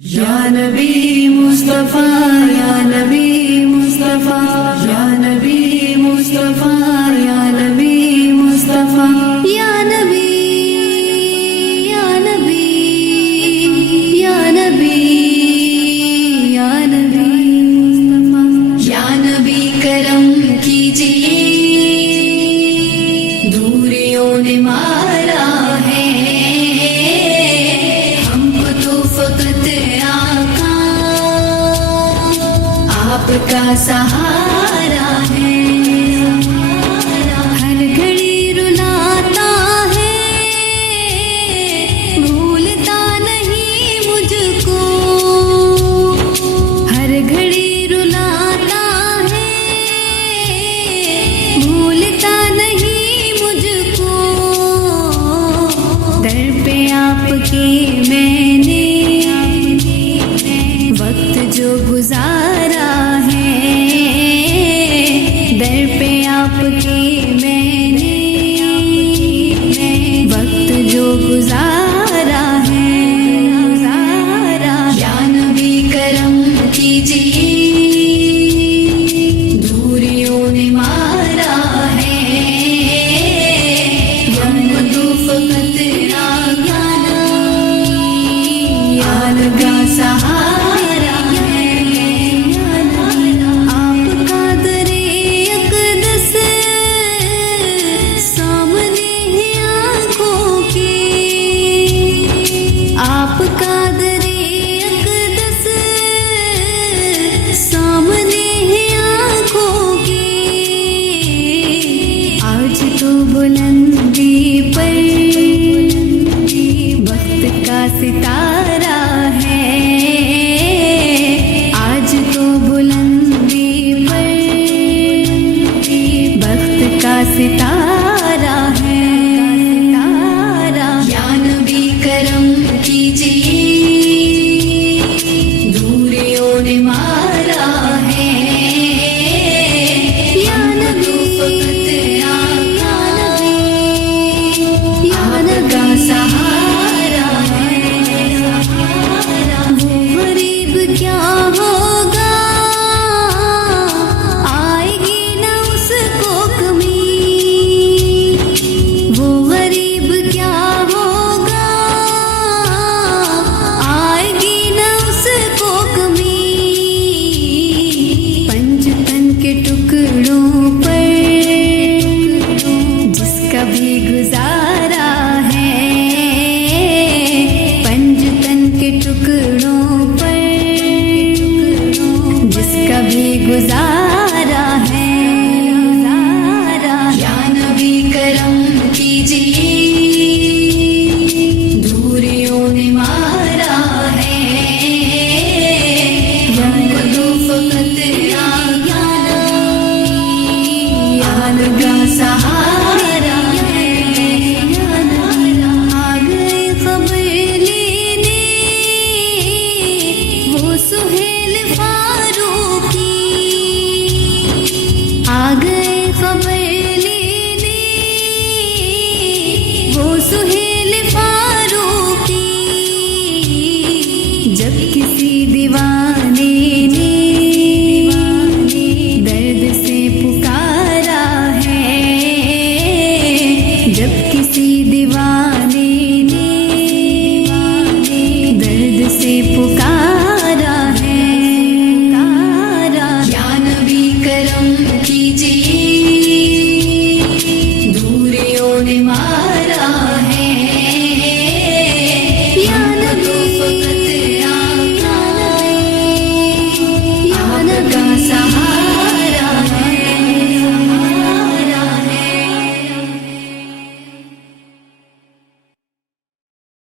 یا نبی مصطفیٰ یا نبی مصطفیٰ یا نبی مصطفیٰ یا نبی مصطفیٰ یا نبی یا نبی یا نبی یا نبی مصطفیٰ یا نبی کرم کیجئے دوریوں نے مارا ہے آپ کا سہارا ہے ہر گھڑی رلاتا ہے بھولتا نہیں مجھ کو ہر گھڑی رلاتا ہے بھولتا نہیں مجھ کو در پہ آپ کے میں نے وقت جو گزارا میں نے وقت جو گزارا ہے یا نبی کرم کیجئے دوریوں نے مارا ہے ہم تو فقط یار کا سہارا بلندی پر وقت کا ستارہ ہے آج تو بلندی پر وقت کا ستارہ ہے یا نبی کرم کیجئے دوریوں نے مارا ہے گزارا ہے یا نبی کرم کیجئے دوریوں نے مارا ہے ہم تو فقط یار کا سہارا ہے آ گئے خبر لینے وہ سہیل فاروقی آ گئے خبر لینے وہ سہیل فاروقی جب کسی دیوانے نے درد سے پکارا ہے جب کسی دیوانے نے درد سے پکارا